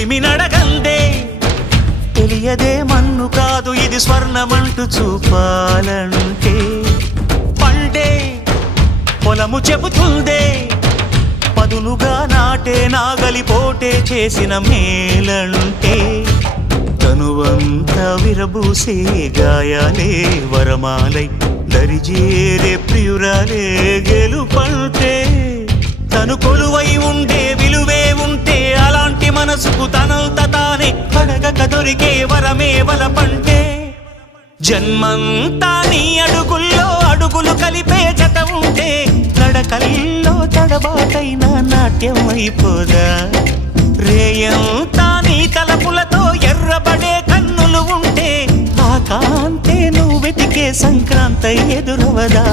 కొలిమి నడగందే తెలియదే మన్ను కాదు ఇది స్వర్ణమంటూ చూపాలంటే పండే పొలము చెబుతుందే పదునుగా నాటే నాగలిపోటే చేసిన మేలంటే తనువంతా విరబూసే గాయాలే వరమాలై దరిజేరే ప్రియురాలే గెలుపంటే తను కొలువై ఉండే విలువే ఉంటే అలాంటి మనసుకు తనంత తానే అడగక దొరికే వరమే వలపంటే జన్మంతా నీ అడుగుల్లో అడుగులు కలిపే జత ఉంటే నడకల్లో తడబాటైన నాట్యం అయిపోదా రేయంతా నీ తలపులతో ఎర్రబడే కన్నులు ఉంటే ఆ కాంతే నువ్వు వెతికే సంక్రాంతి ఎదురవదా